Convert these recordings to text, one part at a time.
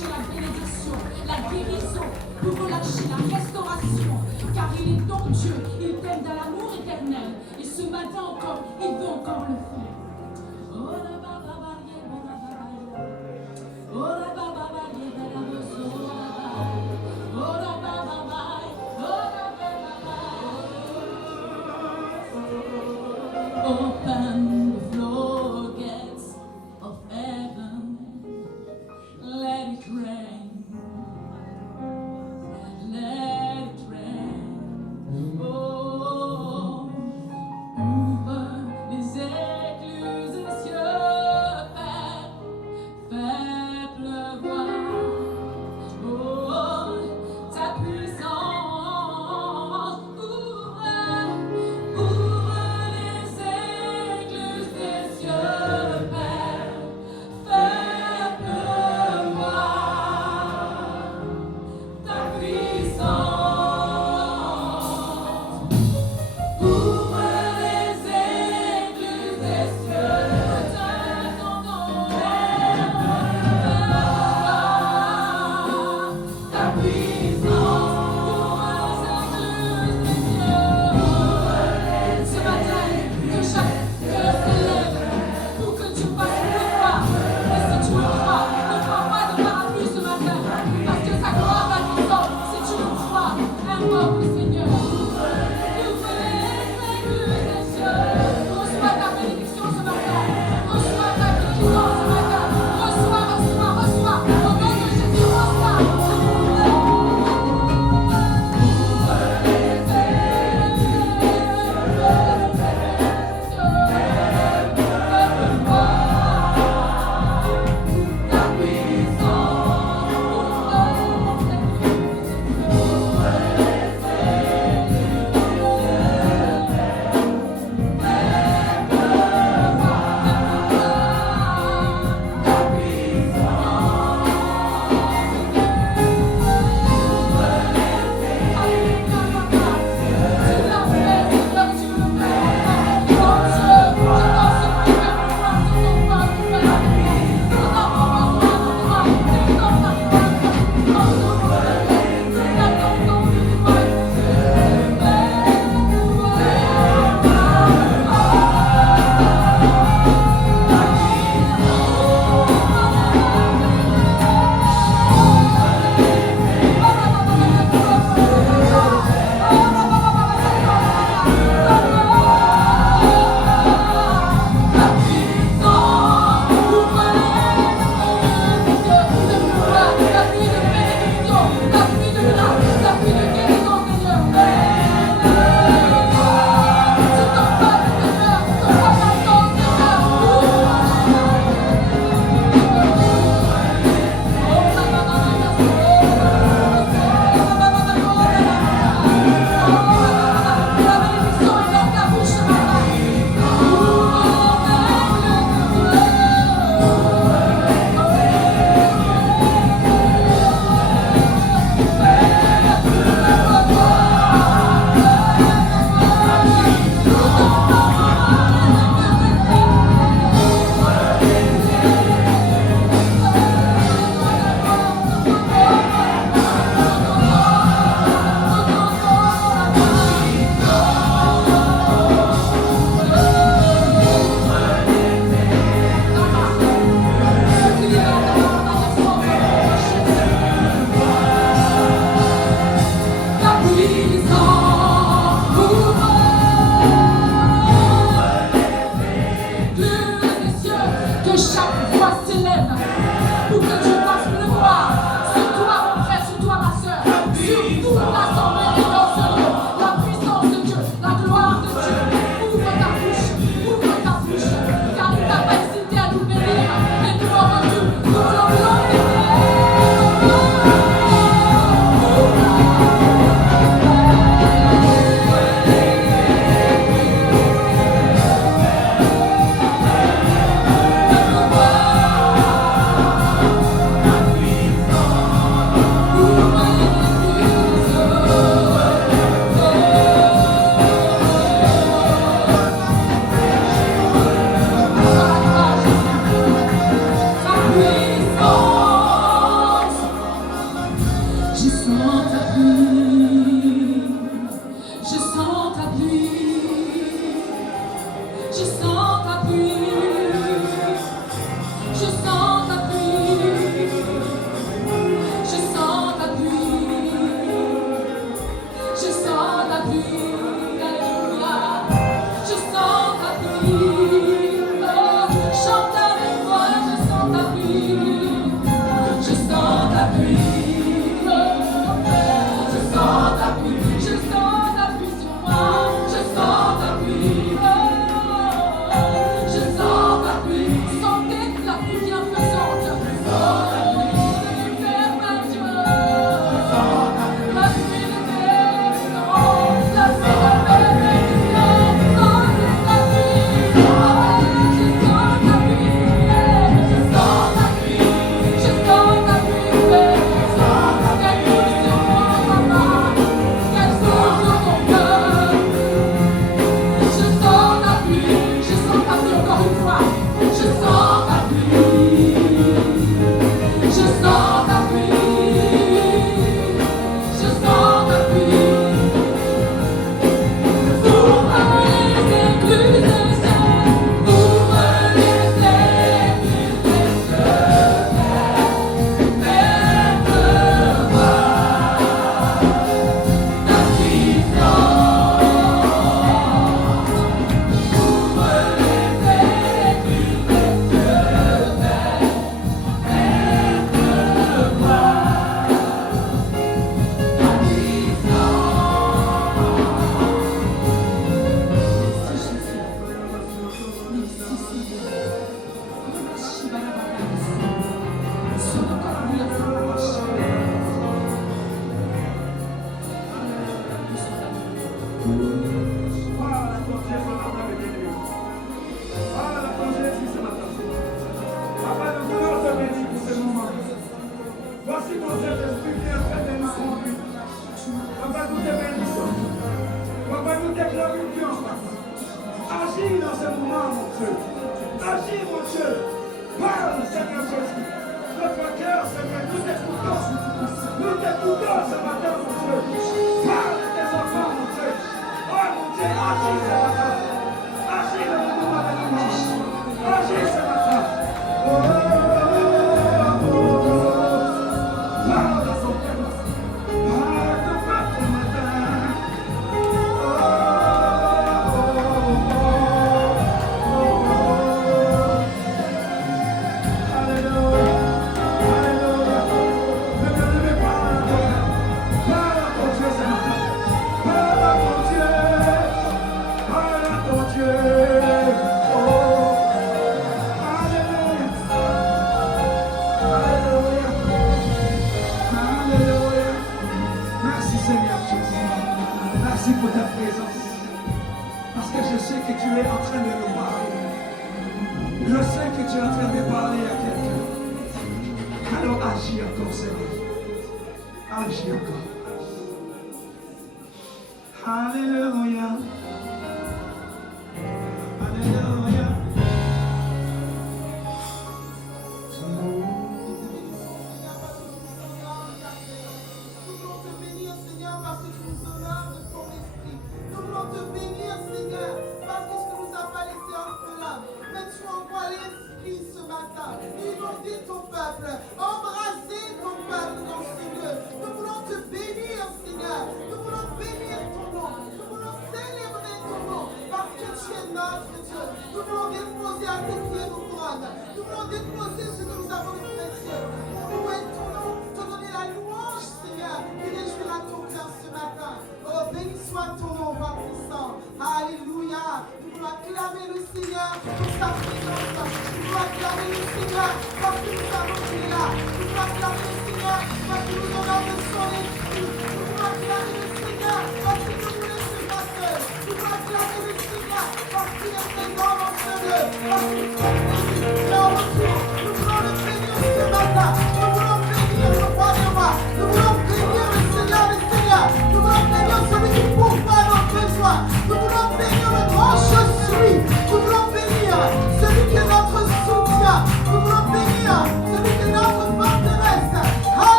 relâcher la bénédiction, la guérison, pour relâcher la restauration. Car il est ton Dieu, il t'aime dans l'amour éternel. Et ce matin encore, il veut encore le faire. Oh la baba barie, oh la baba barie, oh la baba barie, oh la baba barie, oh la baba barie. Open the floodgates of heaven, let it rain, let it rain. Oh, ouvre les écluses des cieux, Père, fais pleuvoir. Oh, ta puissance, ouvre les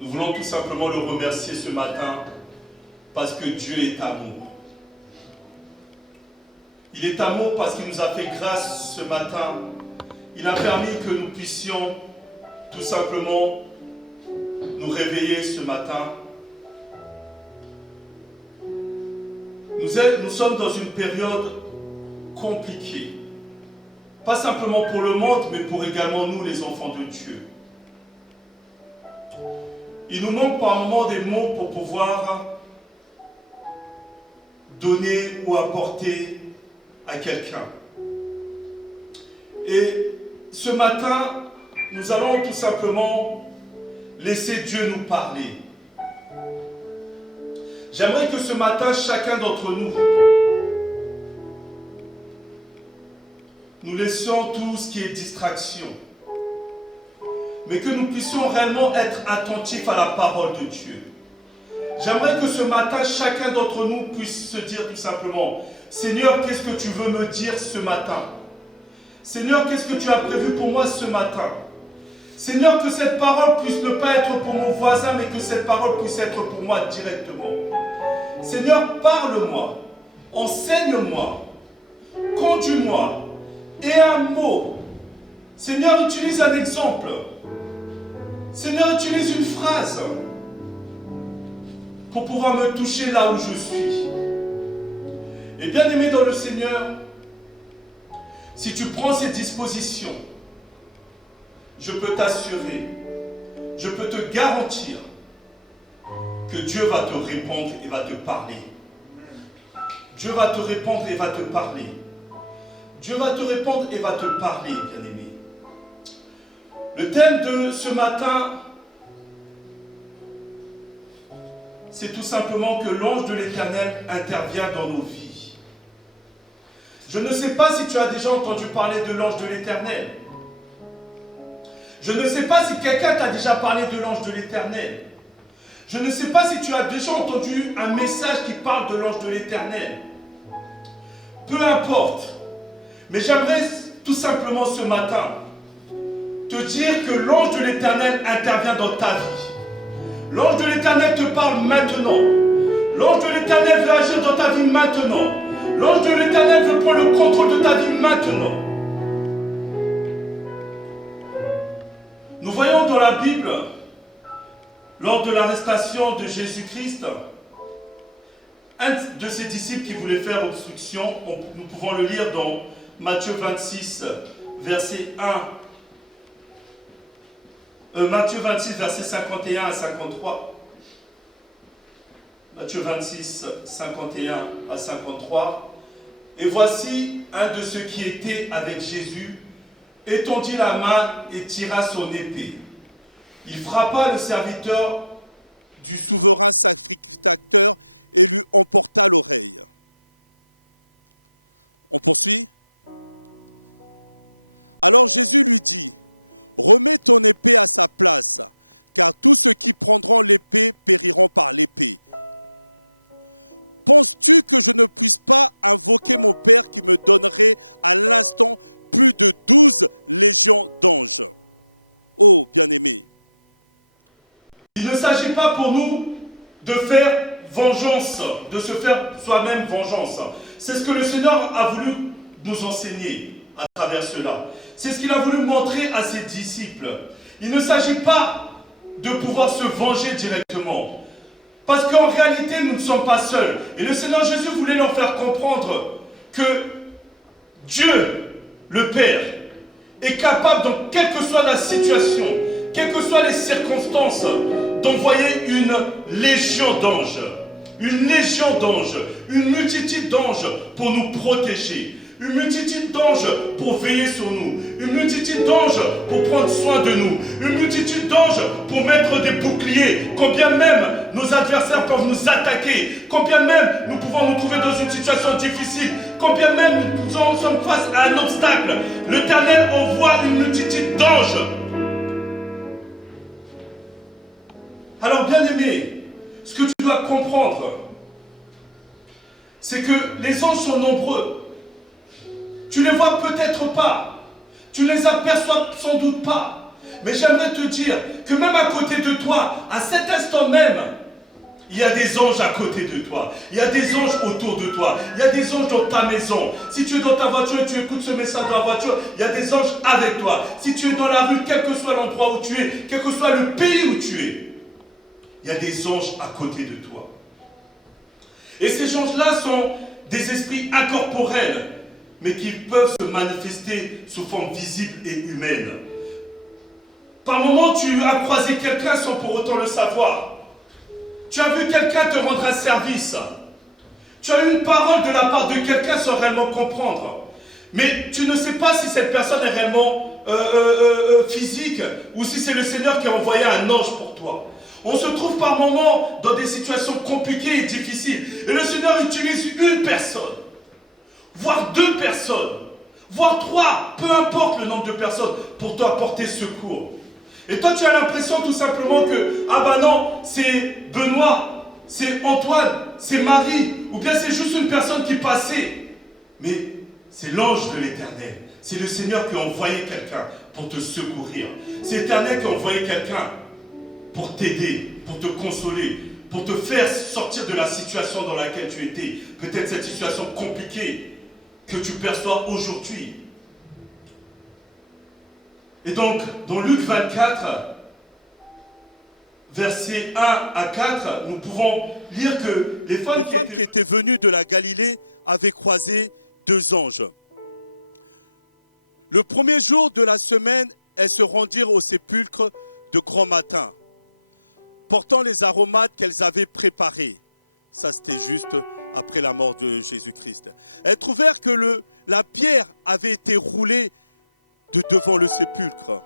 Nous voulons tout simplement le remercier ce matin parce que Dieu est amour. Il est amour parce qu'il nous a fait grâce ce matin. Il a permis que nous puissions tout simplement nous réveiller ce matin. Nous sommes dans une période compliquée. Pas simplement pour le monde, mais pour également nous, les enfants de Dieu. Il nous manque par moments des mots pour pouvoir donner ou apporter à quelqu'un. Et ce matin, nous allons tout simplement laisser Dieu nous parler. J'aimerais que ce matin, chacun d'entre nous, nous laissions tout ce qui est distraction, mais que nous puissions réellement être attentifs à la parole de Dieu. J'aimerais que ce matin, chacun d'entre nous puisse se dire tout simplement, Seigneur, qu'est-ce que tu veux me dire ce matin? Seigneur, qu'est-ce que tu as prévu pour moi ce matin? Seigneur, que cette parole puisse ne pas être pour mon voisin, mais que cette parole puisse être pour moi directement. Seigneur, parle-moi, enseigne-moi, conduis-moi, et un mot. Seigneur, utilise un exemple. Seigneur, utilise une phrase pour pouvoir me toucher là où je suis. Et bien aimé dans le Seigneur, si tu prends ces dispositions, je peux t'assurer, je peux te garantir que Dieu va te répondre et va te parler. Dieu va te répondre et va te parler. Dieu va te répondre et va te parler, bien-aimé. Le thème de ce matin, c'est tout simplement que l'ange de l'Éternel intervient dans nos vies. Je ne sais pas si tu as déjà entendu parler de l'ange de l'Éternel. Je ne sais pas si quelqu'un t'a déjà parlé de l'ange de l'Éternel. Je ne sais pas si tu as déjà entendu un message qui parle de l'ange de l'Éternel. Peu importe. Mais j'aimerais tout simplement ce matin te dire que l'ange de l'Éternel intervient dans ta vie. L'ange de l'Éternel te parle maintenant. L'ange de l'Éternel veut agir dans ta vie maintenant. L'ange de l'Éternel veut prendre le contrôle de ta vie maintenant. Nous voyons dans la Bible, lors de l'arrestation de Jésus-Christ, un de ses disciples qui voulait faire obstruction, nous pouvons le lire dans Matthieu 26, verset 1. Matthieu 26, verset 51 à 53. Matthieu 26, 51 à 53. Et voici un de ceux qui étaient avec Jésus, étendit la main et tira son épée. Il frappa le serviteur du souverain. Il ne s'agit pas pour nous de faire vengeance, de se faire soi-même vengeance. C'est ce que le Seigneur a voulu nous enseigner à travers cela. C'est ce qu'il a voulu montrer à ses disciples. Il ne s'agit pas de pouvoir se venger directement. Parce qu'en réalité, nous ne sommes pas seuls. Et le Seigneur Jésus voulait leur faire comprendre que Dieu, le Père, est capable, dans quelle que soit la situation, quelles que soient les circonstances, d'envoyer une légion d'anges, une multitude d'anges pour nous protéger, une multitude d'anges pour veiller sur nous, une multitude d'anges pour prendre soin de nous, une multitude d'anges pour mettre des boucliers, quand bien même nos adversaires peuvent nous attaquer, quand bien même nous pouvons nous trouver dans une situation difficile, quand bien même nous sommes face à un obstacle, l'Éternel envoie une multitude d'anges. Alors bien aimé, ce que tu dois comprendre, c'est que les anges sont nombreux. Tu ne les vois peut-être pas, tu ne les aperçois sans doute pas, Mais j'aimerais te dire que même à côté de toi, à cet instant même, il y a des anges à côté de toi. Il y a des anges autour de toi. Il y a des anges dans ta maison. Si tu es dans ta voiture et tu écoutes ce message dans la voiture, il y a des anges avec toi. Si tu es dans la rue, quel que soit l'endroit où tu es, quel que soit le pays où tu es, il y a des anges à côté de toi. Et ces anges-là sont des esprits incorporels, mais qui peuvent se manifester sous forme visible et humaine. Par moments, tu as croisé quelqu'un sans pour autant le savoir. Tu as vu quelqu'un te rendre un service. Tu as eu une parole de la part de quelqu'un sans réellement comprendre. Mais tu ne sais pas si cette personne est réellement physique ou si c'est le Seigneur qui a envoyé un ange pour toi. On se trouve par moments dans des situations compliquées et difficiles. Et le Seigneur utilise une personne, voire deux personnes, voire trois, peu importe le nombre de personnes, pour t'apporter secours. Et toi, tu as l'impression tout simplement que, ah ben non, c'est Benoît, c'est Antoine, c'est Marie, ou bien c'est juste une personne qui passait. Mais c'est l'ange de l'Éternel. C'est le Seigneur qui a envoyé quelqu'un pour te secourir. C'est l'Éternel qui a envoyé quelqu'un pour t'aider, pour te consoler, pour te faire sortir de la situation dans laquelle tu étais. Peut-être cette situation compliquée que tu perçois aujourd'hui. Et donc, dans Luc 24, versets 1 à 4, nous pouvons lire que les femmes qui étaient venues de la Galilée avaient croisé deux anges. Le premier jour de la semaine, elles se rendirent au sépulcre de grand matin, portant les aromates qu'elles avaient préparés. Ça, c'était juste après la mort de Jésus-Christ. Elles trouvèrent que la pierre avait été roulée de devant le sépulcre.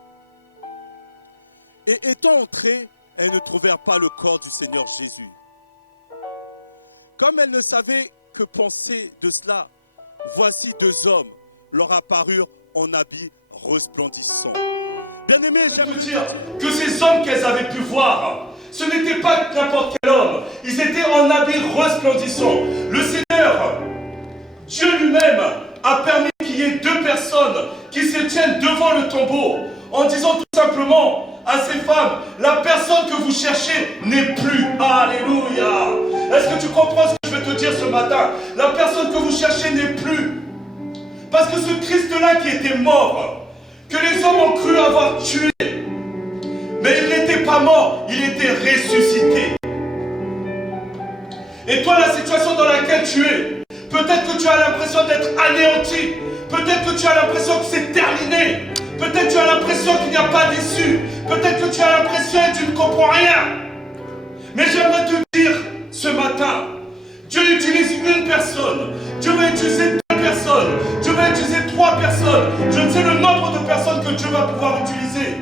Et étant entrées, elles ne trouvèrent pas le corps du Seigneur Jésus. Comme elles ne savaient que penser de cela, voici deux hommes leur apparurent en habits resplendissants. Bien-aimés, j'aime te dire que ces hommes qu'elles avaient pu voir, ce n'était pas n'importe quel homme. Ils étaient en habits resplendissants. Le Seigneur, Dieu lui-même, a permis qu'il y ait deux personnes qui se tiennent devant le tombeau en disant tout simplement à ces femmes, la personne que vous cherchez n'est plus. Alléluia. Est-ce que tu comprends ce que je vais te dire ce matin? La personne que vous cherchez n'est plus. Parce que ce Christ-là qui était mort, que les hommes ont cru avoir tué, mais il n'était pas mort, il était ressuscité. Et toi, la situation dans laquelle tu es, peut-être que tu as l'impression d'être anéanti. Peut-être que tu as l'impression que c'est terminé. Peut-être que tu as l'impression qu'il n'y a pas d'issue. Peut-être que tu as l'impression que tu ne comprends rien. Mais j'aimerais te dire ce matin, Dieu utilise une personne. Dieu va utiliser deux personnes. Dieu va utiliser trois personnes. Je ne sais le nombre de personnes que Dieu va pouvoir utiliser.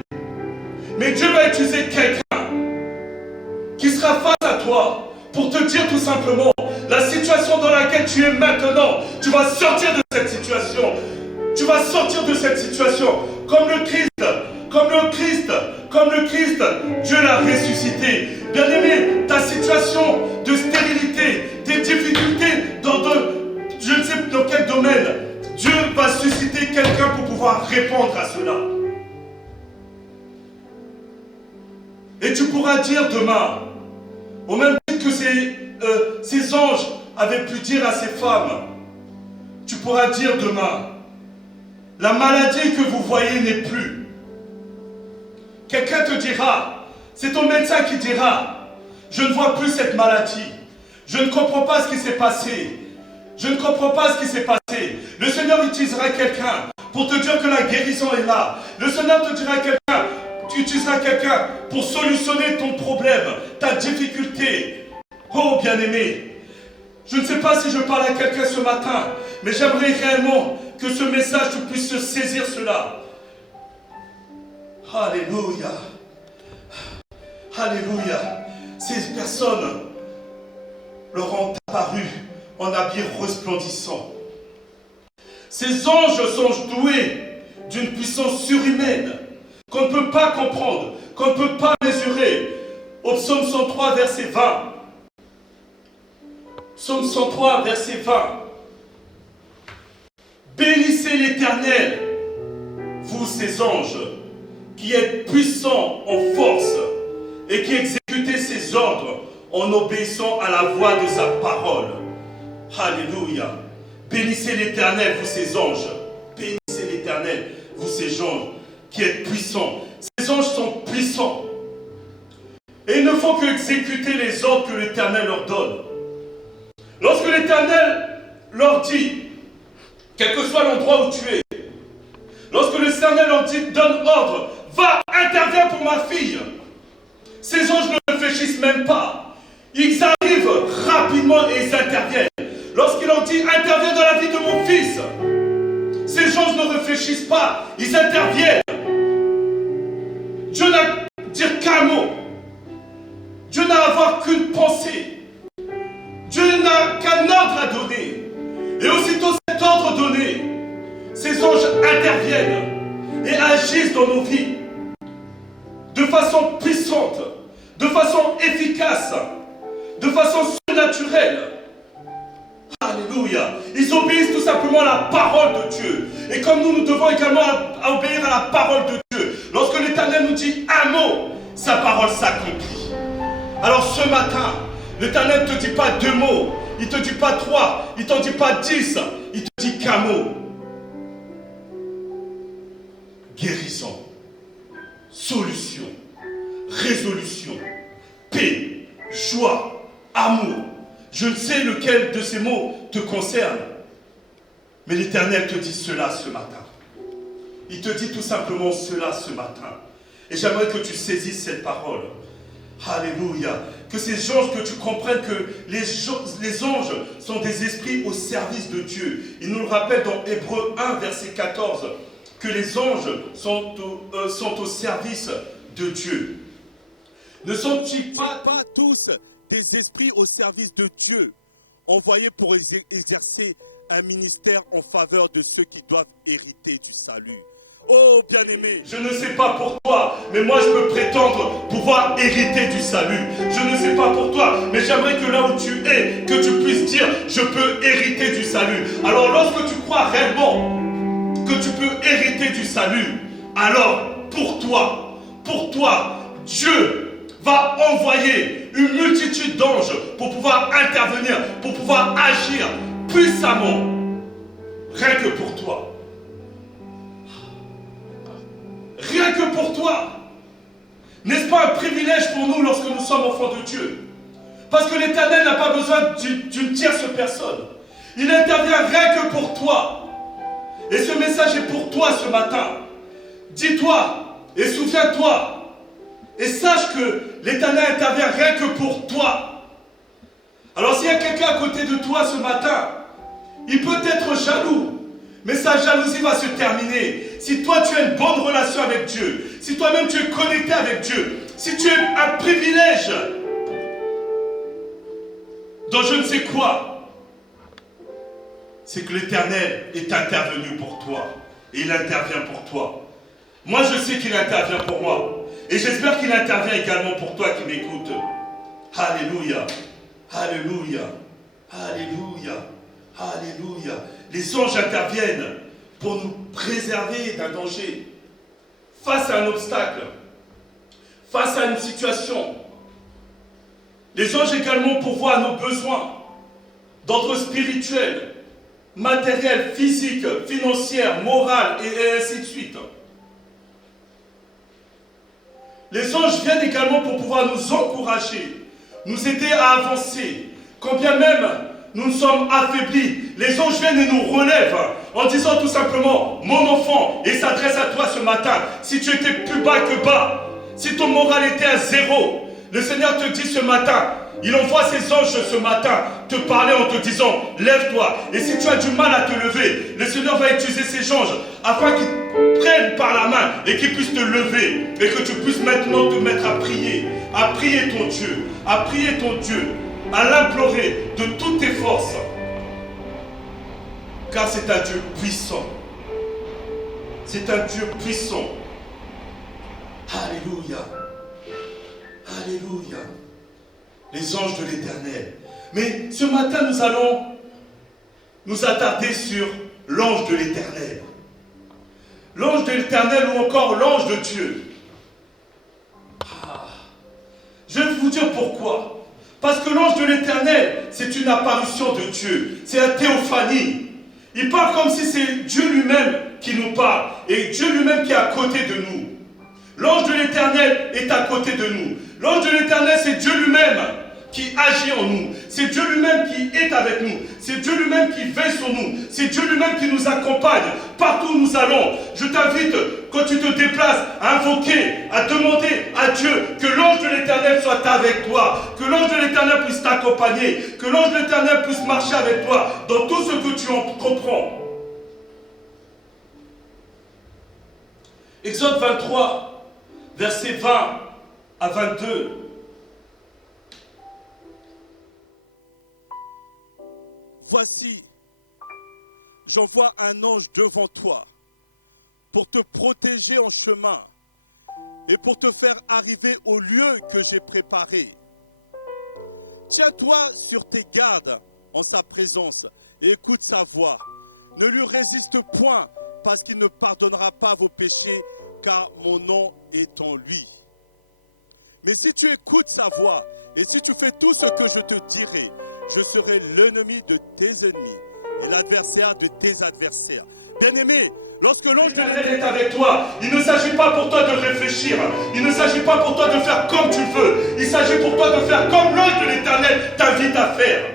Mais Dieu va utiliser quelqu'un qui sera face à toi pour te dire tout simplement, la situation dans laquelle tu es maintenant, tu vas sortir de cette situation. Tu vas sortir de cette situation. Comme le Christ, Dieu l'a ressuscité. Bien-aimé, ta situation de stérilité, tes difficultés je ne sais dans quel domaine, Dieu va susciter quelqu'un pour pouvoir répondre à cela. Et tu pourras dire demain, au même titre que ces anges avaient pu dire à ces femmes, tu pourras dire demain, la maladie que vous voyez n'est plus. Quelqu'un te dira, c'est ton médecin qui dira, je ne vois plus cette maladie. Je ne comprends pas ce qui s'est passé. Je ne comprends pas ce qui s'est passé. Le Seigneur utilisera quelqu'un pour te dire que la guérison est là. Le Seigneur te dira quelqu'un, tu utiliseras quelqu'un pour solutionner ton problème, ta difficulté. Oh bien-aimé, je ne sais pas si je parle à quelqu'un ce matin, mais j'aimerais réellement que ce message, tu puisses saisir cela. Alléluia. Alléluia. Ces personnes leur ont apparu en habits resplendissants. Ces anges sont doués d'une puissance surhumaine qu'on ne peut pas comprendre, qu'on ne peut pas mesurer. Au psaume 103, verset 20. Psaume 103, verset 20. Bénissez l'Éternel, vous ses anges, qui est puissant en force et qui exécutait ses ordres en obéissant à la voix de sa parole. Alléluia. Bénissez l'Éternel, vous ses anges. Bénissez l'Éternel, vous ses anges, qui êtes puissants. Ces anges sont puissants. Et ils ne font qu'exécuter les ordres que l'Éternel leur donne. Lorsque l'Éternel leur dit, quel que soit l'endroit où tu es, lorsque l'Éternel leur dit, donne ordre, va, interviens pour ma fille. Ces anges ne réfléchissent même pas. Ils arrivent rapidement et ils interviennent. Lorsqu'il leur dit, interviens dans la vie de mon fils, ces anges ne réfléchissent pas, ils interviennent. Dieu n'a dire qu'un mot. Dieu n'a à avoir qu'une pensée. Dieu n'a qu'un ordre à donner. Et aussitôt cet ordre donné, ces anges interviennent et agissent dans nos vies de façon puissante, de façon efficace, de façon surnaturelle. Alléluia. Ils obéissent tout simplement à la parole de Dieu. Et comme nous devons également obéir à la parole de Dieu. Lorsque l'Éternel nous dit un mot, sa parole s'accomplit. Alors ce matin, l'Éternel ne te dit pas 2 mots, il ne te dit pas 3, il ne t'en dit pas 10, il te dit qu'un mot. Guérison, solution, résolution, paix, joie, amour. Je ne sais lequel de ces mots te concerne, mais l'Éternel te dit cela ce matin. Il te dit tout simplement cela ce matin. Et j'aimerais que tu saisisses cette parole. Alléluia. Que ces anges, que tu comprennes que les anges sont des esprits au service de Dieu. Il nous le rappelle dans Hébreux 1, verset 14, que les anges sont au service de Dieu. Ne sont-ils pas tous des esprits au service de Dieu, envoyés pour exercer un ministère en faveur de ceux qui doivent hériter du salut? Oh bien-aimé, je ne sais pas pour toi, mais moi je peux prétendre pouvoir hériter du salut. Je ne sais pas pour toi, mais j'aimerais que là où tu es, que tu puisses dire, je peux hériter du salut. Alors lorsque tu crois réellement que tu peux hériter du salut, alors pour toi, Dieu va envoyer une multitude d'anges pour pouvoir intervenir, pour pouvoir agir puissamment, rien que pour toi. Rien que pour toi. N'est-ce pas un privilège pour nous lorsque nous sommes enfants de Dieu? Parce que l'Éternel n'a pas besoin d'une tierce personne. Il intervient rien que pour toi. Et ce message est pour toi ce matin. Dis-toi et souviens-toi et sache que l'Éternel intervient rien que pour toi. Alors s'il y a quelqu'un à côté de toi ce matin, il peut être jaloux. Mais sa jalousie va se terminer. Si toi tu as une bonne relation avec Dieu, si toi-même tu es connecté avec Dieu, si tu as un privilège dans je ne sais quoi, c'est que l'Éternel est intervenu pour toi. Et il intervient pour toi. Moi je sais qu'il intervient pour moi. Et j'espère qu'il intervient également pour toi qui m'écoutes. Alléluia. Alléluia. Alléluia. Alléluia. Les anges interviennent pour nous préserver d'un danger, face à un obstacle, face à une situation. Les anges également pourvoient à nos besoins d'ordre spirituel, matériel, physique, financier, moral et ainsi de suite. Les anges viennent également pour pouvoir nous encourager, nous aider à avancer, quand bien même nous sommes affaiblis. Les anges viennent et nous relèvent en disant tout simplement, mon enfant, et s'adresse à toi ce matin, si tu étais plus bas que bas, si ton moral était à 0, le Seigneur te dit ce matin, il envoie ses anges ce matin te parler en te disant, lève-toi. Et si tu as du mal à te lever, le Seigneur va utiliser ses anges afin qu'ils prennent par la main et qu'ils puissent te lever et que tu puisses maintenant te mettre à prier ton Dieu, à prier ton Dieu, à l'implorer de toutes tes forces. Car c'est un Dieu puissant. C'est un Dieu puissant. Alléluia. Alléluia. Les anges de l'Éternel. Mais ce matin, nous allons nous attarder sur l'ange de l'Éternel. L'ange de l'Éternel ou encore l'ange de Dieu. Je vais vous dire pourquoi. Parce que l'ange de l'Éternel, c'est une apparition de Dieu. C'est un théophanie. Il parle comme si c'est Dieu lui-même qui nous parle. Et Dieu lui-même qui est à côté de nous. L'ange de l'Éternel est à côté de nous. L'ange de l'Éternel, c'est Dieu lui-même qui agit en nous. C'est Dieu lui-même qui est avec nous. C'est Dieu lui-même qui veille sur nous. C'est Dieu lui-même qui nous accompagne partout où nous allons. Je t'invite, quand tu te déplaces, à invoquer, à demander à Dieu que l'ange de l'Éternel soit avec toi. Que l'ange de l'Éternel puisse t'accompagner. Que l'ange de l'Éternel puisse marcher avec toi dans tout ce que tu en comprends. Exode 23, versets 20 à 22. Voici, j'envoie un ange devant toi pour te protéger en chemin et pour te faire arriver au lieu que j'ai préparé. Tiens-toi sur tes gardes en sa présence et écoute sa voix. Ne lui résiste point parce qu'il ne pardonnera pas vos péchés car mon nom est en lui. Mais si tu écoutes sa voix et si tu fais tout ce que je te dirai, je serai l'ennemi de tes ennemis et l'adversaire de tes adversaires. Bien-aimé, lorsque l'ange de l'Éternel est avec toi, il ne s'agit pas pour toi de réfléchir. Il ne s'agit pas pour toi de faire comme tu veux. Il s'agit pour toi de faire comme l'ange de l'Éternel t'invite à faire.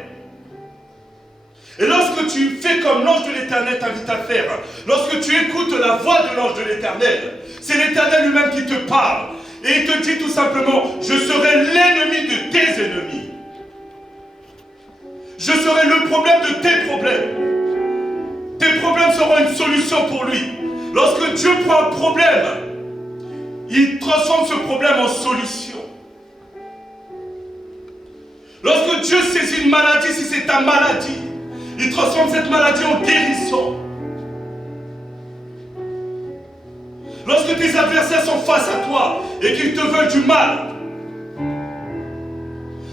Et lorsque tu fais comme l'ange de l'Éternel t'invite à faire, lorsque tu écoutes la voix de l'ange de l'Éternel, c'est l'Éternel lui-même qui te parle. Et il te dit tout simplement, je serai l'ennemi de tes ennemis. Je serai le problème de tes problèmes. Tes problèmes seront une solution pour lui. Lorsque Dieu prend un problème, il transforme ce problème en solution. Lorsque Dieu saisit une maladie, si c'est ta maladie, il transforme cette maladie en guérison. Lorsque tes adversaires sont face à toi et qu'ils te veulent du mal,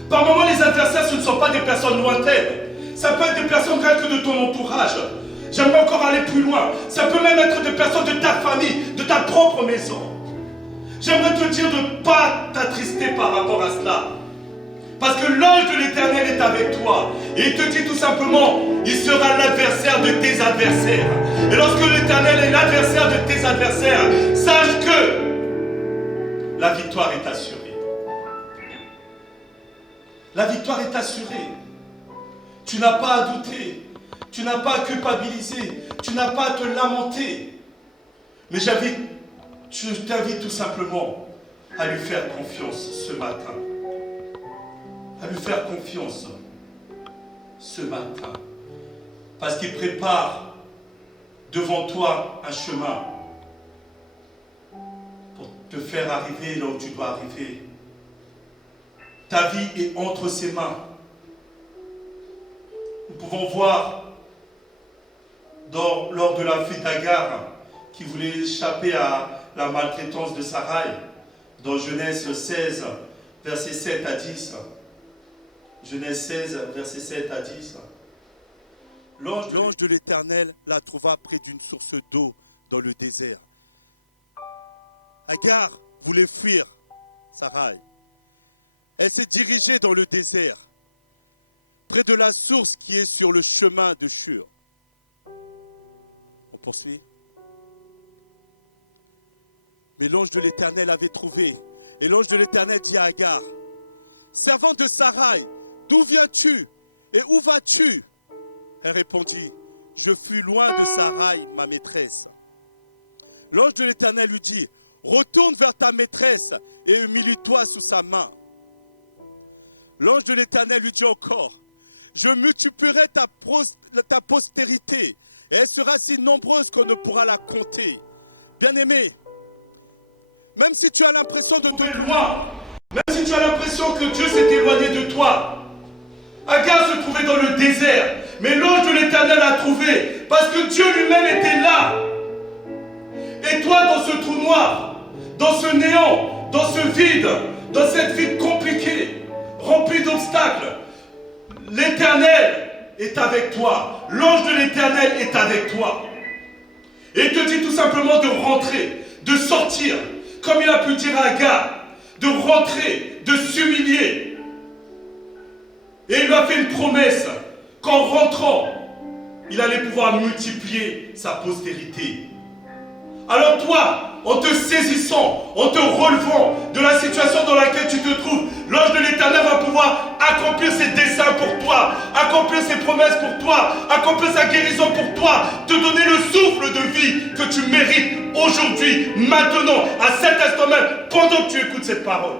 par moments, les adversaires, ce ne sont pas des personnes lointaines. Ça peut être des personnes que de ton entourage. J'aimerais encore aller plus loin. Ça peut même être des personnes de ta famille, de ta propre maison. J'aimerais te dire de ne pas t'attrister par rapport à cela. Parce que l'ange de l'Éternel est avec toi. Et il te dit tout simplement, il sera l'adversaire de tes adversaires. Et lorsque l'Éternel est l'adversaire de tes adversaires, sache que la victoire est assurée. La victoire est assurée. Tu n'as pas à douter. Tu n'as pas à culpabiliser. Tu n'as pas à te lamenter. Mais je t'invite tout simplement à lui faire confiance ce matin. À lui faire confiance ce matin. Parce qu'il prépare devant toi un chemin pour te faire arriver là où tu dois arriver. Ta vie est entre ses mains. Nous pouvons voir lors de la fuite d'Agar qui voulait échapper à la maltraitance de Sarai dans Genèse 16, versets 7 à 10. Genèse 16, versets 7 à 10. L'ange de l'Éternel la trouva près d'une source d'eau dans le désert. Agar voulait fuir Sarai. Elle s'est dirigée dans le désert, près de la source qui est sur le chemin de Shur. On poursuit. Mais l'ange de l'Éternel avait trouvé. Et l'ange de l'Éternel dit à Agar, « Servante de Sarai, d'où viens-tu et où vas-tu » Elle répondit, « Je fuis loin de Sarai, ma maîtresse. » L'ange de l'Éternel lui dit, « Retourne vers ta maîtresse et humilie-toi sous sa main. » L'ange de l'Éternel lui dit encore, « Je multiplierai ta postérité, et elle sera si nombreuse qu'on ne pourra la compter. » Bien-aimé, même si tu as l'impression de te loin, même si tu as l'impression que Dieu s'est éloigné de toi, Agar se trouvait dans le désert, mais l'ange de l'Éternel l'a trouvé, parce que Dieu lui-même était là. Et toi, dans ce trou noir, dans ce néant, dans ce vide, dans cette vie compliquée, rempli d'obstacles, l'Éternel est avec toi. L'ange de l'Éternel est avec toi. Et il te dit tout simplement de rentrer, de sortir, comme il a pu dire à Agar, de rentrer, de s'humilier. Et il lui a fait une promesse qu'en rentrant, il allait pouvoir multiplier sa postérité. Alors toi, en te saisissant, en te relevant de la situation dans laquelle tu te trouves, l'ange de l'Éternel va pouvoir accomplir ses desseins pour toi, accomplir ses promesses pour toi, accomplir sa guérison pour toi, te donner le souffle de vie que tu mérites aujourd'hui, maintenant, à cet instant même, pendant que tu écoutes cette parole.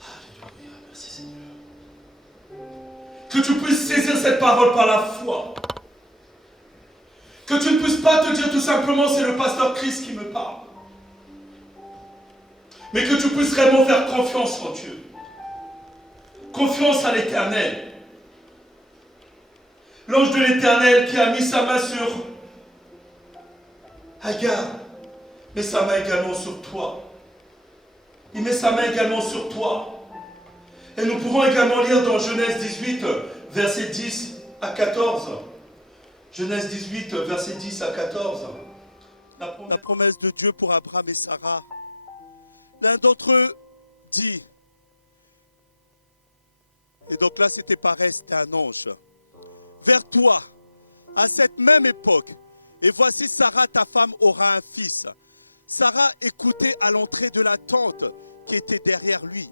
Alléluia, merci Seigneur. Que tu puisses saisir cette parole par la foi. Que tu ne puisses pas te dire tout simplement c'est le pasteur Christ qui me parle. Mais que tu puisses vraiment faire confiance en Dieu. Confiance à l'Éternel. L'ange de l'Éternel qui a mis sa main sur Agar, met sa main également sur toi. Il met sa main également sur toi. Et nous pouvons également lire dans Genèse 18, versets 10 à 14. Genèse 18, versets 10 à 14. La promesse de Dieu pour Abraham et Sarah. L'un d'entre eux dit, et donc là c'était pareil, c'était un ange, vers toi, à cette même époque, et voici Sarah, ta femme, aura un fils. Sarah écoutait à l'entrée de la tente qui était derrière lui.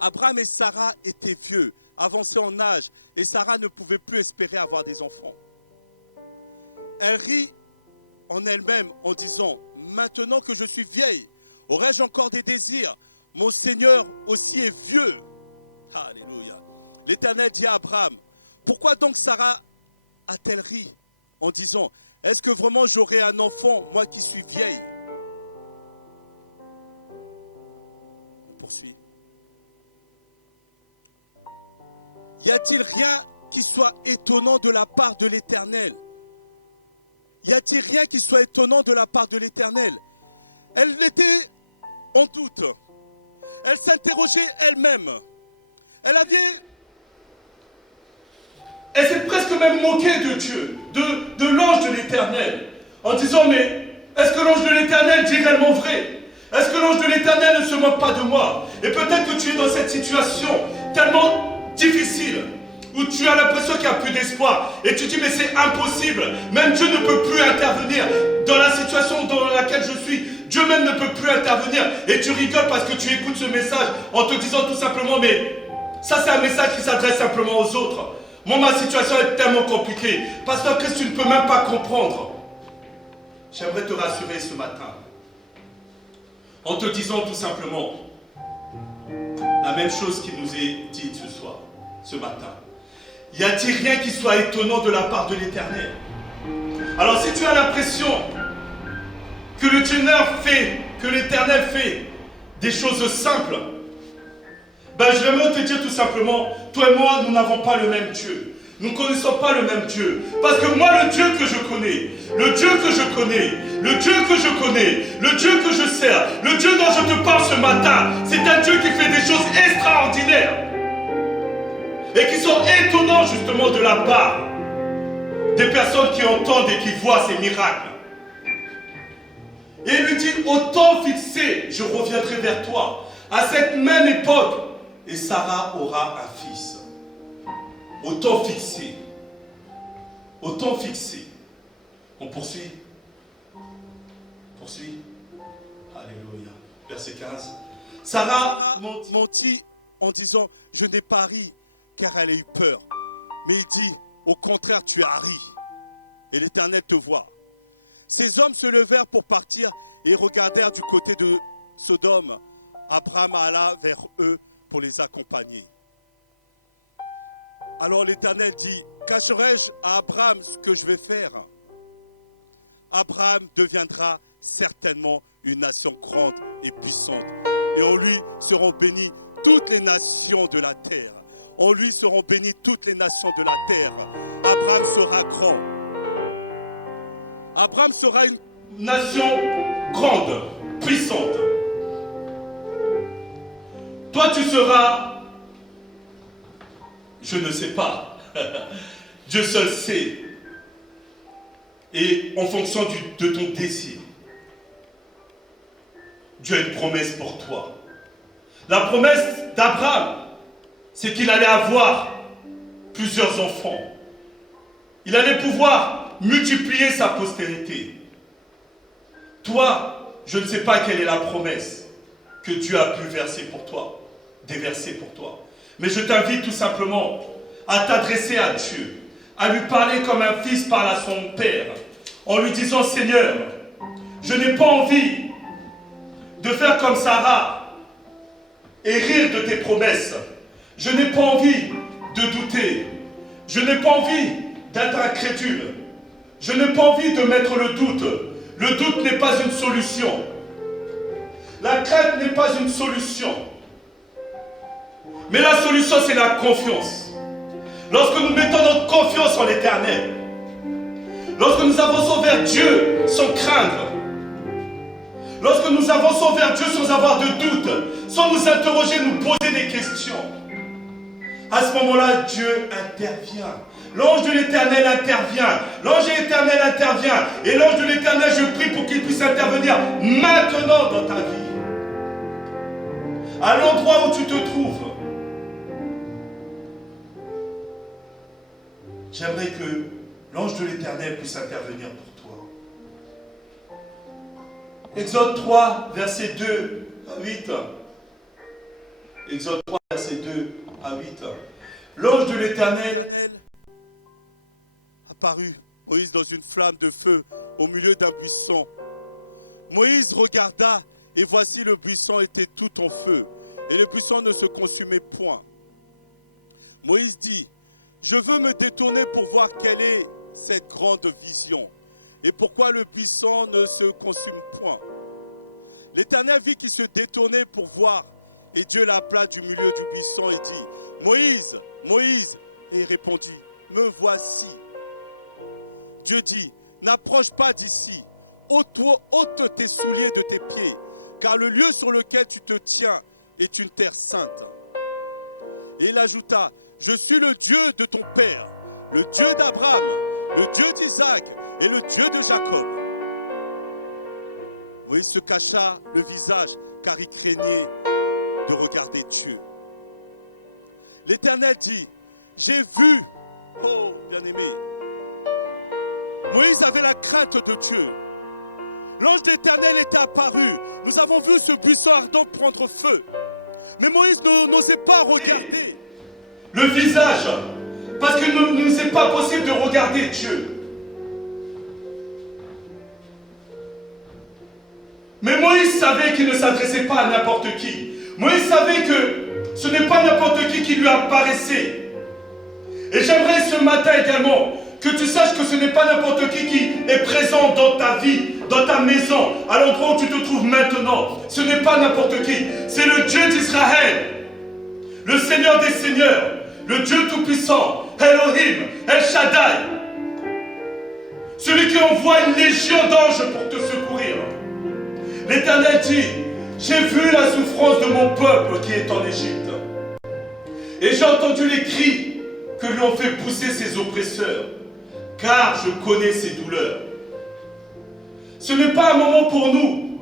Abraham et Sarah étaient vieux, avancés en âge, et Sarah ne pouvait plus espérer avoir des enfants. Elle rit en elle-même en disant, maintenant que je suis vieille, aurais-je encore des désirs? Mon Seigneur aussi est vieux. Alléluia. L'Éternel dit à Abraham, pourquoi donc Sarah a-t-elle ri en disant, est-ce que vraiment j'aurai un enfant, moi qui suis vieille? On poursuit. Y a-t-il rien qui soit étonnant de la part de l'Éternel? Y a-t-il rien qui soit étonnant de la part de l'Éternel? Elle était en doute. Elle s'interrogeait elle-même. Elle s'est presque même moquée de Dieu, de l'ange de l'Éternel, en disant, mais est-ce que l'ange de l'Éternel dit réellement vrai? Est-ce que l'ange de l'Éternel ne se moque pas de moi? Et peut-être que tu es dans cette situation tellement difficile, où tu as l'impression qu'il n'y a plus d'espoir, et tu dis, mais c'est impossible, même Dieu ne peut plus intervenir dans la situation dans laquelle je suis, Dieu même ne peut plus intervenir, et tu rigoles parce que tu écoutes ce message en te disant tout simplement, mais ça c'est un message qui s'adresse simplement aux autres. Moi, ma situation est tellement compliquée, Pasteur Christ, tu ne peux même pas comprendre. J'aimerais te rassurer ce matin, en te disant tout simplement la même chose qui nous est dite ce soir, ce matin. Y a-t-il rien qui soit étonnant de la part de l'Éternel? Alors si tu as l'impression que le Seigneur fait, que l'Éternel fait des choses simples, ben je vais te dire tout simplement, toi et moi, nous n'avons pas le même Dieu. Nous ne connaissons pas le même Dieu. Parce que moi, le Dieu que je connais, le Dieu que je connais, le Dieu que je connais, le Dieu que je sers, le Dieu dont je te parle ce matin, c'est un Dieu qui fait des choses extraordinaires. Et qui sont étonnants justement de la part des personnes qui entendent et qui voient ces miracles. Et il lui dit, au temps fixé, je reviendrai vers toi, à cette même époque, et Sarah aura un fils. Au temps fixé. Au temps fixé. On poursuit. Poursuit. Alléluia. Verset 15. Sarah mentit en disant, je n'ai pas ri, car elle a eu peur. Mais il dit, au contraire, tu as ri. Et l'Éternel te voit. Ces hommes se levèrent pour partir et regardèrent du côté de Sodome. Abraham alla vers eux pour les accompagner. Alors l'Éternel dit, cacherai-je à Abraham ce que je vais faire? Abraham deviendra certainement une nation grande et puissante. Et en lui seront bénies toutes les nations de la terre. En lui seront bénies toutes les nations de la terre. Abraham sera grand. Abraham sera une nation grande, puissante. Toi tu seras, je ne sais pas, Dieu seul sait. Et en fonction de ton désir, Dieu a une promesse pour toi. La promesse d'Abraham, c'est qu'il allait avoir plusieurs enfants. Il allait pouvoir multiplier sa postérité. Toi, je ne sais pas quelle est la promesse que Dieu a pu verser pour toi, déverser pour toi. Mais je t'invite tout simplement à t'adresser à Dieu, à lui parler comme un fils parle à son père, en lui disant: Seigneur, je n'ai pas envie de faire comme Sarah et rire de tes promesses. Je n'ai pas envie de douter. Je n'ai pas envie d'être incrédule. Je n'ai pas envie de mettre le doute. Le doute n'est pas une solution. La crainte n'est pas une solution. Mais la solution, c'est la confiance. Lorsque nous mettons notre confiance en l'Éternel, lorsque nous avançons vers Dieu sans craindre, lorsque nous avançons vers Dieu sans avoir de doute, sans nous interroger, nous poser des questions, à ce moment-là, Dieu intervient. L'ange de l'Éternel intervient. L'ange de l'Éternel intervient. Et l'ange de l'Éternel, je prie pour qu'il puisse intervenir maintenant dans ta vie. À l'endroit où tu te trouves. J'aimerais que l'ange de l'Éternel puisse intervenir pour toi. Exode 3, verset 2 à 8. Exode 3, verset 2 à 8. L'ange de l'Éternel apparut, Moïse, dans une flamme de feu au milieu d'un buisson. Moïse regarda et voici le buisson était tout en feu et le buisson ne se consumait point. Moïse dit: je veux me détourner pour voir quelle est cette grande vision et pourquoi le buisson ne se consume point. L'Éternel vit qu'il se détournait pour voir et Dieu l'appela du milieu du buisson et dit: Moïse, Moïse. Et il répondit: me voici. Dieu dit: n'approche pas d'ici, ôte tes souliers de tes pieds, car le lieu sur lequel tu te tiens est une terre sainte. Et il ajouta: je suis le Dieu de ton père, le Dieu d'Abraham, le Dieu d'Isaac et le Dieu de Jacob. Moïse se cacha le visage car il craignait de regarder Dieu. L'Éternel dit: j'ai vu, oh bien-aimé, Moïse avait la crainte de Dieu. L'ange de l'Éternel était apparu. Nous avons vu ce buisson ardent prendre feu. Mais Moïse n'osait pas regarder le visage, parce qu'il ne nous est pas possible de regarder Dieu. Mais Moïse savait qu'il ne s'adressait pas à n'importe qui. Moïse savait que ce n'est pas n'importe qui lui apparaissait. Et j'aimerais ce matin également que tu saches que ce n'est pas n'importe qui est présent dans ta vie, dans ta maison, à l'endroit où tu te trouves maintenant. Ce n'est pas n'importe qui. C'est le Dieu d'Israël, le Seigneur des Seigneurs, le Dieu Tout-Puissant, Elohim, El Shaddai. Celui qui envoie une légion d'anges pour te secourir. L'Éternel dit: j'ai vu la souffrance de mon peuple qui est en Égypte. Et j'ai entendu les cris que lui ont fait pousser ses oppresseurs, car je connais ses douleurs. Ce n'est pas un moment pour nous,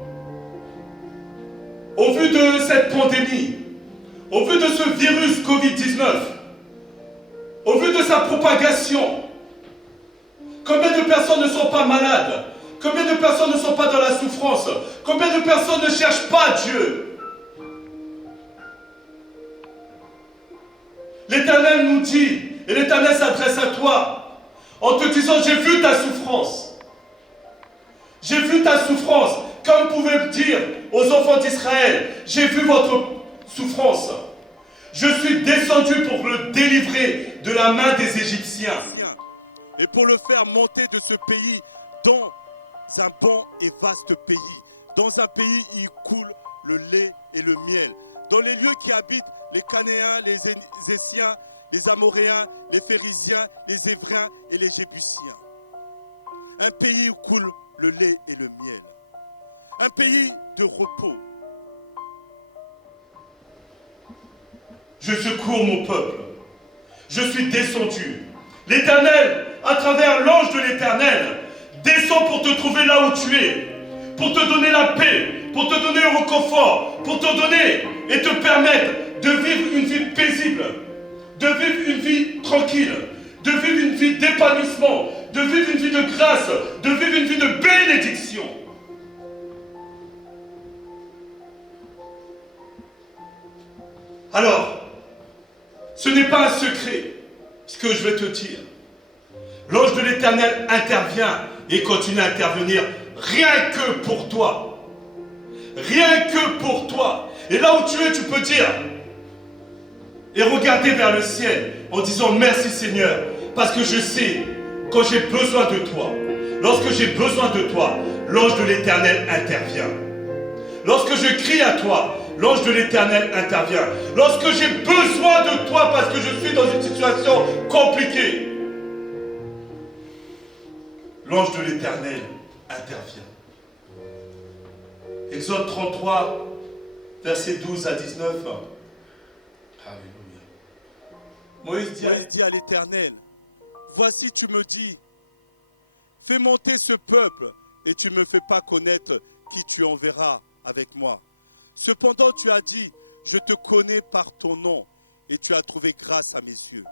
au vu de cette pandémie, au vu de ce virus Covid-19, au vu de sa propagation. Combien de personnes ne sont pas malades? Combien de personnes ne sont pas dans la souffrance? Combien de personnes ne cherchent pas Dieu? L'Éternel nous dit, et l'Éternel s'adresse à toi, en te disant: j'ai vu ta souffrance. J'ai vu ta souffrance. Comme vous pouvez dire aux enfants d'Israël: j'ai vu votre souffrance. Je suis descendu pour le délivrer de la main des Égyptiens. Et pour le faire monter de ce pays dans un bon et vaste pays. Dans un pays où il coule le lait et le miel. Dans les lieux qui habitent les Canéens, les Essiens, les Amoréens, les Phérésiens, les Évrains et les Jébusiens. Un pays où coule le lait et le miel. Un pays de repos. Je secours mon peuple. Je suis descendu. L'Éternel, à travers l'ange de l'Éternel, descend pour te trouver là où tu es, pour te donner la paix, pour te donner le réconfort, pour te donner et te permettre de vivre une vie paisible, de vivre une vie tranquille, de vivre une vie d'épanouissement, de vivre une vie de grâce, de vivre une vie de bénédiction. Alors, ce n'est pas un secret ce que je vais te dire. L'ange de l'Éternel intervient et continue à intervenir rien que pour toi. Rien que pour toi. Et là où tu es, tu peux dire et regarder vers le ciel en disant merci Seigneur, parce que je sais quand j'ai besoin de toi, lorsque j'ai besoin de toi, l'ange de l'Éternel intervient. Lorsque je crie à toi, l'ange de l'Éternel intervient. Lorsque j'ai besoin de toi parce que je suis dans une situation compliquée, l'ange de l'Éternel intervient. Exode 33, versets 12 à 19. Alléluia. Moïse dit à l'Éternel, voici tu me dis, fais monter ce peuple et tu ne me fais pas connaître qui tu enverras avec moi. Cependant tu as dit, je te connais par ton nom et tu as trouvé grâce à mes yeux.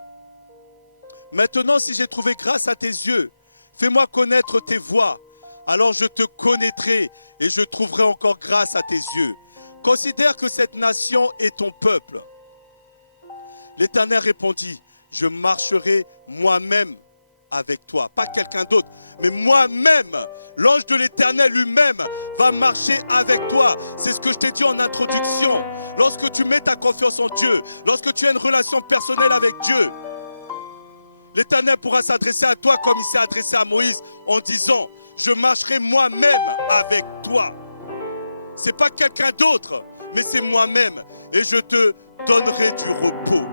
Maintenant si j'ai trouvé grâce à tes yeux, fais-moi connaître tes voies, alors je te connaîtrai et je trouverai encore grâce à tes yeux. Considère que cette nation est ton peuple. L'Éternel répondit, je marcherai moi-même avec toi, pas quelqu'un d'autre, mais moi-même, l'ange de l'Éternel lui-même va marcher avec toi. C'est ce que je t'ai dit en introduction. Lorsque tu mets ta confiance en Dieu, lorsque tu as une relation personnelle avec Dieu, l'Éternel pourra s'adresser à toi comme il s'est adressé à Moïse en disant, je marcherai moi-même avec toi. Ce n'est pas quelqu'un d'autre, mais c'est moi-même et je te donnerai du repos.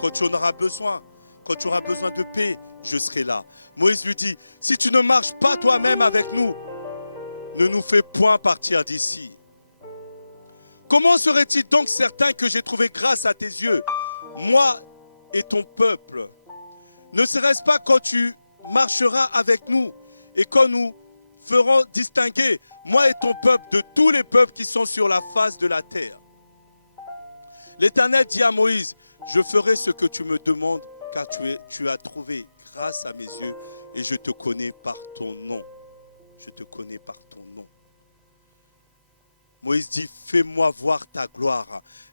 Quand tu en auras besoin, quand tu auras besoin de paix, je serai là. Moïse lui dit, si tu ne marches pas toi-même avec nous, ne nous fais point partir d'ici. Comment serait-il donc certain que j'ai trouvé grâce à tes yeux, moi et ton peuple? Ne serait-ce pas quand tu marcheras avec nous et quand nous ferons distinguer moi et ton peuple de tous les peuples qui sont sur la face de la terre? L'Éternel dit à Moïse, je ferai ce que tu me demandes car tu as trouvé grâce à mes yeux et je te connais par ton nom. Je te connais par ton nom. Moïse dit, fais-moi voir ta gloire.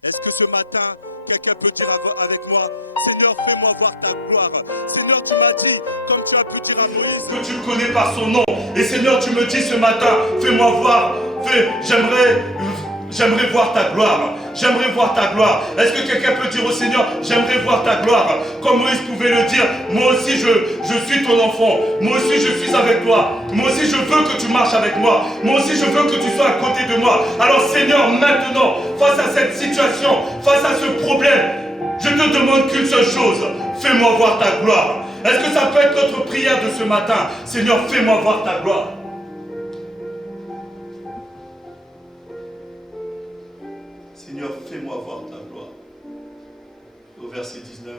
Est-ce que ce matin, quelqu'un peut dire avec moi, Seigneur, fais-moi voir ta gloire. Seigneur, tu m'as dit, comme tu as pu dire à Moïse, que tu le connais par son nom. Et Seigneur, tu me dis ce matin, fais-moi voir, j'aimerais voir ta gloire. J'aimerais voir ta gloire. Est-ce que quelqu'un peut dire au Seigneur, j'aimerais voir ta gloire? Comme Moïse pouvait le dire, moi aussi je suis ton enfant. Moi aussi je suis avec toi. Moi aussi je veux que tu marches avec moi. Moi aussi je veux que tu sois à côté de moi. Alors Seigneur, maintenant, face à cette situation, face à ce problème, je te demande qu'une seule chose, fais-moi voir ta gloire. Est-ce que ça peut être notre prière de ce matin? Seigneur, fais-moi voir ta gloire. Seigneur, fais-moi voir ta gloire. Au verset 19.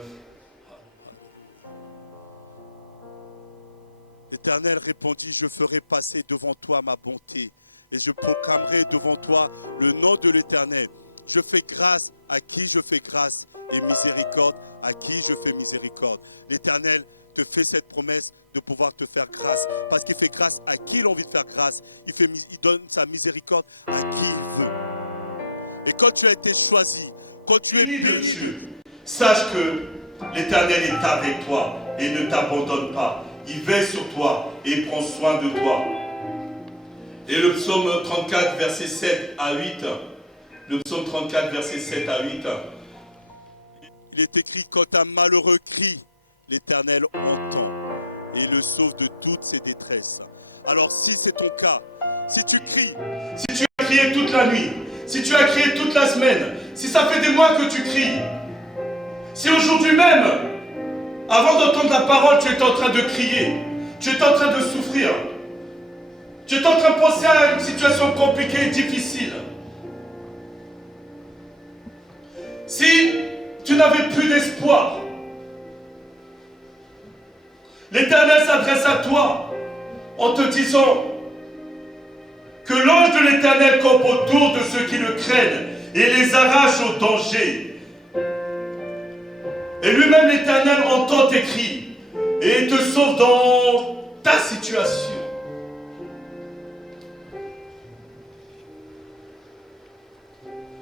L'Éternel répondit, je ferai passer devant toi ma bonté et je proclamerai devant toi le nom de l'Éternel. Je fais grâce à qui je fais grâce et miséricorde à qui je fais miséricorde. L'Éternel te fait cette promesse de pouvoir te faire grâce parce qu'il fait grâce à qui il a envie de faire grâce. Il donne sa miséricorde à qui il veut. Et quand tu as été choisi, quand tu es béni de Dieu, sache que l'Éternel est avec toi et ne t'abandonne pas. Il veille sur toi et prend soin de toi. Et le psaume 34, verset 7 à 8. Le psaume 34, verset 7 à 8. Il est écrit, quand un malheureux crie, l'Éternel entend et il le sauve de toutes ses détresses. Alors si c'est ton cas, si tu cries, si tu as crié toute la nuit, si tu as crié toute la semaine, si ça fait des mois que tu cries, si aujourd'hui même, avant d'entendre la parole, tu es en train de crier, tu es en train de souffrir, tu es en train de penser à une situation compliquée et difficile, si tu n'avais plus d'espoir, l'Éternel s'adresse m'adresse à toi en te disant que l'ange de l'Éternel campe autour de ceux qui le craignent et les arrache au danger. Et lui-même l'Éternel entend tes cris et te sauve dans ta situation.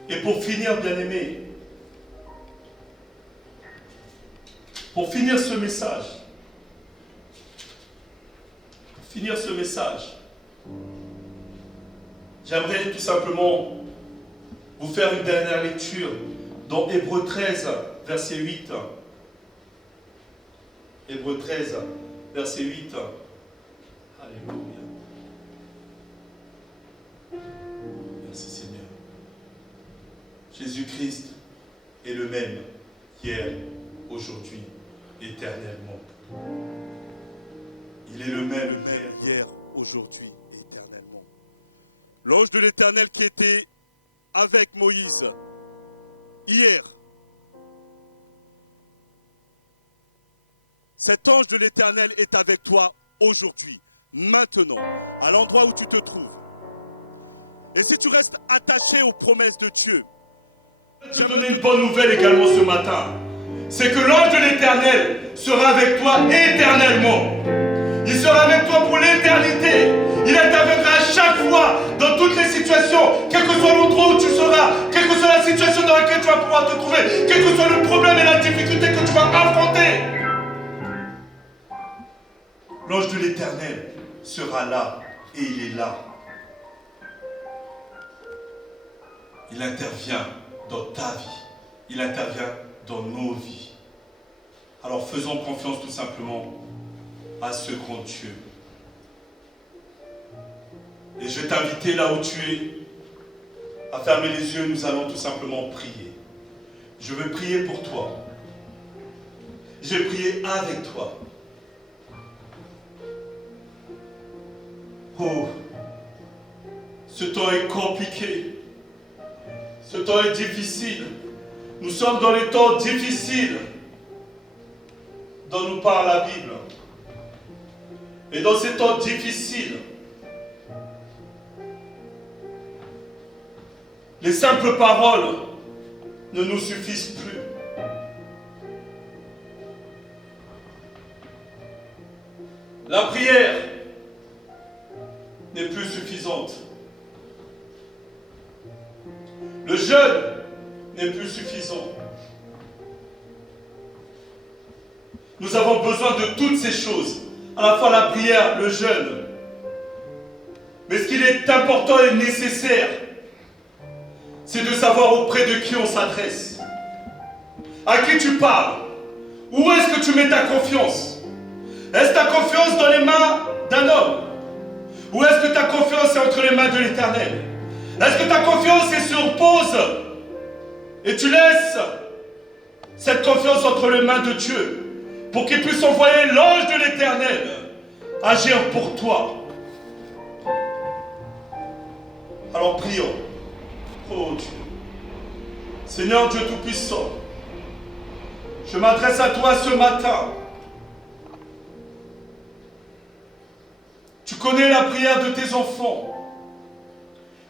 Et pour finir, bien-aimé, pour finir ce message, j'aimerais tout simplement vous faire une dernière lecture dans Hébreux 13, verset 8. Hébreux 13, verset 8. Alléluia. Merci Seigneur. Jésus-Christ est le même hier, aujourd'hui, éternellement. Il est le même Hier, aujourd'hui et éternellement. L'ange de l'Éternel qui était avec Moïse hier. Cet ange de l'Éternel est avec toi aujourd'hui, maintenant, à l'endroit où tu te trouves. Et si tu restes attaché aux promesses de Dieu, je vais te donner une bonne nouvelle également ce matin. C'est que l'ange de l'Éternel sera avec toi éternellement. Il sera avec toi pour l'éternité. Il interviendra à chaque fois dans toutes les situations, quel que soit l'endroit où tu seras, quelle que soit la situation dans laquelle tu vas pouvoir te trouver, quel que soit le problème et la difficulté que tu vas affronter. L'ange de l'Éternel sera là et il est là. Il intervient dans ta vie. Il intervient dans nos vies. Alors faisons confiance tout simplement à ce grand Dieu. Et je vais t'inviter là où tu es à fermer les yeux. Nous allons tout simplement prier. Je veux prier pour toi. Je vais prier avec toi. Oh, ce temps est compliqué. Ce temps est difficile. Nous sommes dans les temps difficiles dont nous parle la Bible. Et dans ces temps difficiles, les simples paroles ne nous suffisent plus. La prière n'est plus suffisante. Le jeûne n'est plus suffisant. Nous avons besoin de toutes ces choses, à la fois la prière, le jeûne. Mais ce qu'il est important et nécessaire, c'est de savoir auprès de qui on s'adresse. À qui tu parles? Où est-ce que tu mets ta confiance? Est-ce ta confiance dans les mains d'un homme? Ou est-ce que ta confiance est entre les mains de l'Éternel? Est-ce que ta confiance est sur pause et tu laisses cette confiance entre les mains de Dieu pour qu'il puisse envoyer l'ange de l'Éternel agir pour toi? Alors prions. Oh Dieu. Seigneur Dieu Tout-Puissant, je m'adresse à toi ce matin. Tu connais la prière de tes enfants,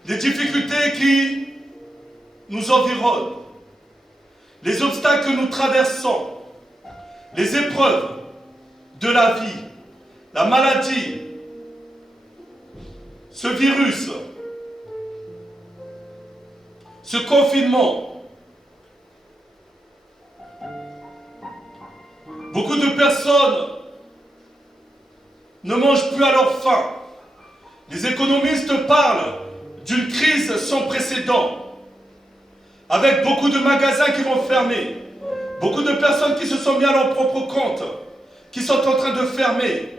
les difficultés qui nous environnent, les obstacles que nous traversons, les épreuves de la vie, la maladie, ce virus, ce confinement. Beaucoup de personnes ne mangent plus à leur faim. Les économistes parlent d'une crise sans précédent, avec beaucoup de magasins qui vont fermer, beaucoup de personnes qui se sont mis à leur propre compte, qui sont en train de fermer.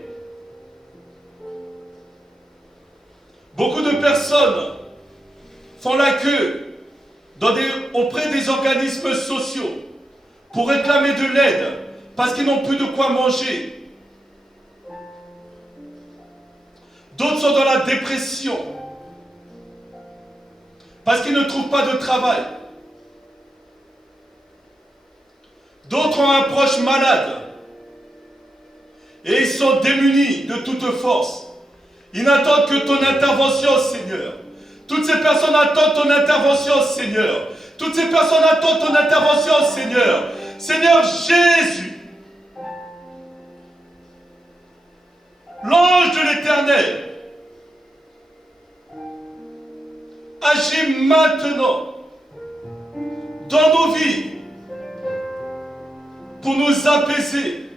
Beaucoup de personnes font la queue auprès des organismes sociaux pour réclamer de l'aide parce qu'ils n'ont plus de quoi manger. D'autres sont dans la dépression parce qu'ils ne trouvent pas de travail. D'autres ont un proche malade. et ils sont démunis de toute force. Ils n'attendent que ton intervention, Seigneur. Toutes ces personnes attendent ton intervention, Seigneur. Toutes ces personnes attendent ton intervention, Seigneur. Seigneur Jésus, l'ange de l'Éternel, agis maintenant dans nos vies pour nous apaiser,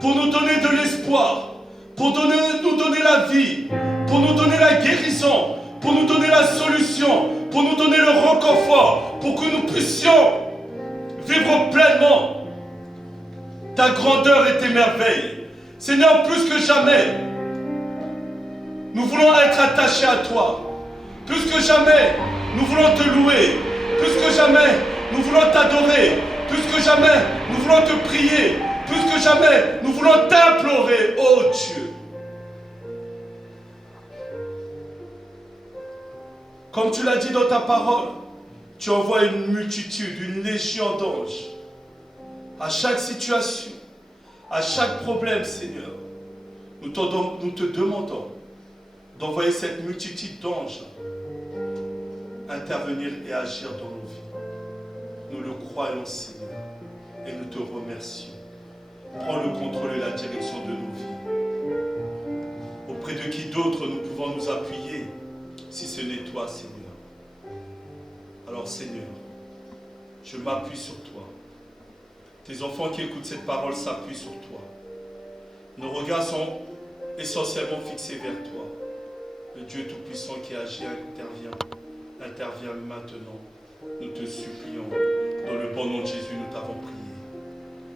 pour nous donner de l'espoir, pour nous donner la vie, pour nous donner la guérison, pour nous donner la solution, pour nous donner le réconfort, pour que nous puissions vivre pleinement ta grandeur et tes merveilles. Seigneur, plus que jamais, nous voulons être attachés à toi. Plus que jamais, nous voulons te louer. Plus que jamais, nous voulons t'adorer. Plus que jamais, nous voulons te prier. Plus que jamais, nous voulons t'implorer, ô Dieu. Comme tu l'as dit dans ta parole, tu envoies une multitude, une légion d'anges à chaque situation, à chaque problème, Seigneur. Nous te demandons d'envoyer cette multitude d'anges intervenir et agir dans nos vies. Nous le croyons, Seigneur, et nous te remercions. Prends le contrôle et la direction de nos vies. Auprès de qui d'autre nous pouvons nous appuyer si ce n'est toi, Seigneur. Alors, Seigneur, je m'appuie sur toi. Tes enfants qui écoutent cette parole s'appuient sur toi. Nos regards sont essentiellement fixés vers toi. Le Dieu Tout-Puissant qui agit, intervient maintenant. Nous te supplions. Dans le bon nom de Jésus, nous t'avons prié.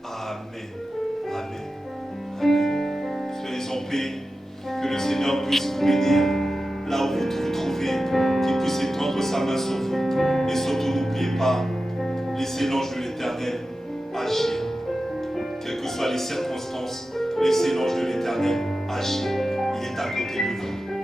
Amen. Amen. Amen. Soyez en paix. Que le Seigneur puisse vous bénir là où vous vous trouvez. Qu'il puisse étendre sa main sur vous. Et surtout, n'oubliez pas, laissez l'ange de l'Éternel agir. Quelles que soient les circonstances, laissez l'ange de l'Éternel agir. Il est à côté de vous.